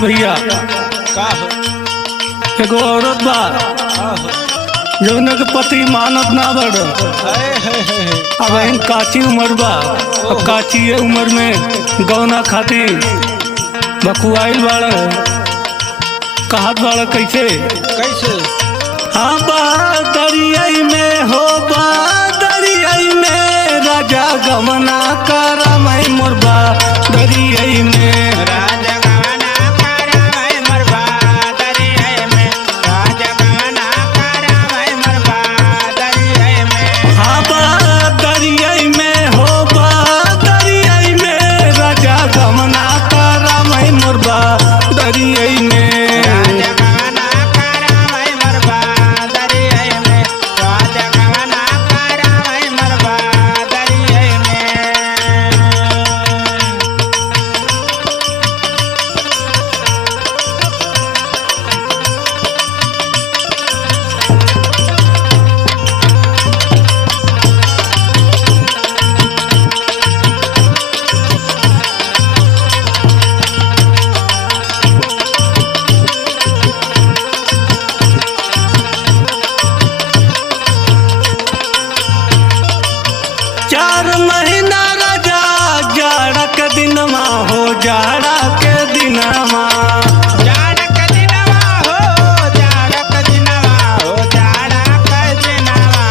भैया का हो? एगो औरत बा जौन के पति मानत ना बड़। हाय हाय हाय। अब इन काची उम्र बा, अब काची उम्र में गौना खातिर बकुआइल बाड़। कहत बाड़ कैसे कैसे? हाँ बा दरियाई में हो बा दरियाई में राजा गमना करा मैं मोरबा दरियाई में जाड़ा के दिनमा जाड़ा के दिनवा हो जाड़ा के दिनवा हो जाड़ा के दिनवा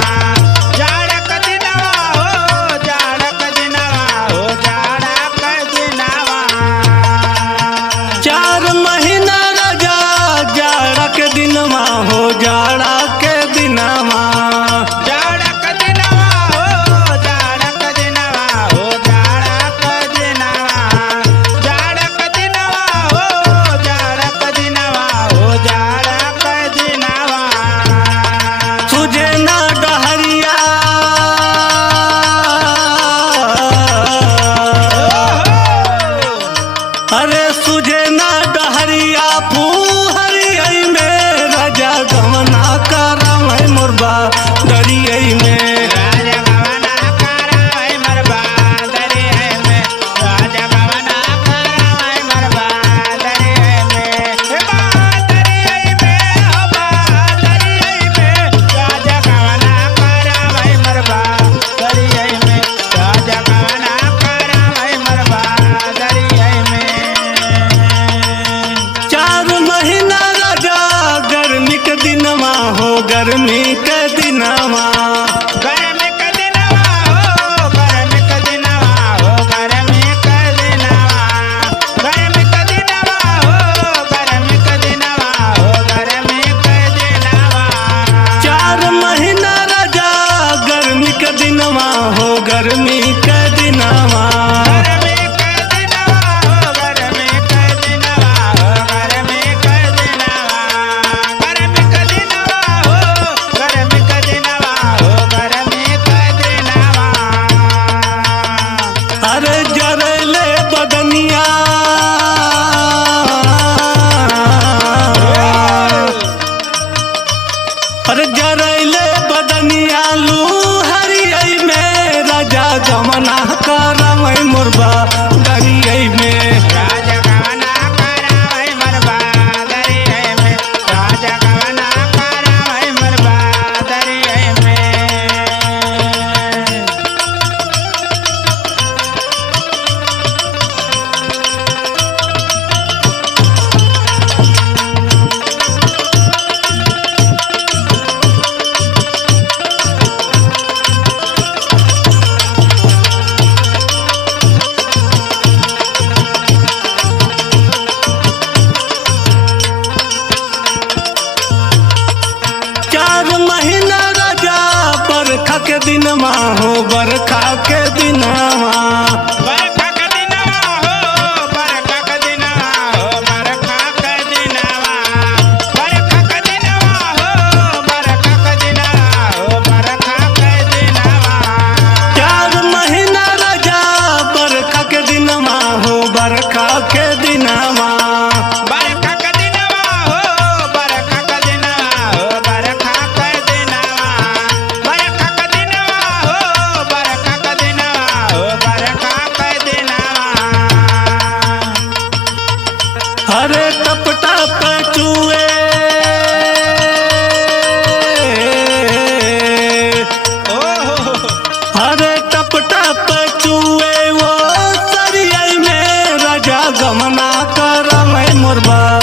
जाड़ा के दिनवा हो जाड़ा के दिनवा हो जाड़ा के दिनवा 4 महीना राजा जाड़ा के दिनमा हो जाड़ा के दिनमा जाड़ा के दिनवा हो जाड़ा के दिनवा हो जाड़ा के दिनवा जाड़ा के दिनवा हो जाड़ा के दिनवा हो जाड़ा के दिनवा तुझे ना डहरिया अरे तुझे ना डहरिया फूहरिया में राजा गमना करा मैं मोरबा दरियाई में राजा गवना करावै मरबा दरिया में राजा गवना करावै मरबा दरिया में हे बा दरिया में हो बा दरिया में राजा गवना करावै मरबा दरिया में राजा गवना करावै मरबा दरिया में 4 महीना राजा गर्मी के दिनमा हो गर्मी के दिनमा गरम के दिनवा हो गरम के दिनवा हो गरम के दिनवा गरम के दिनवा हो गरम के दिनवा हो गरम के दिनवा 4 महीना राजा गर्मी के दिनमा हो गर्मी के दिनमा गरम के दिनवा हो गरम के दिनवा हो गरम के दिनवा गरम के दिनवा हो गरम के दिनवा हो गमना कर मैं मोरबा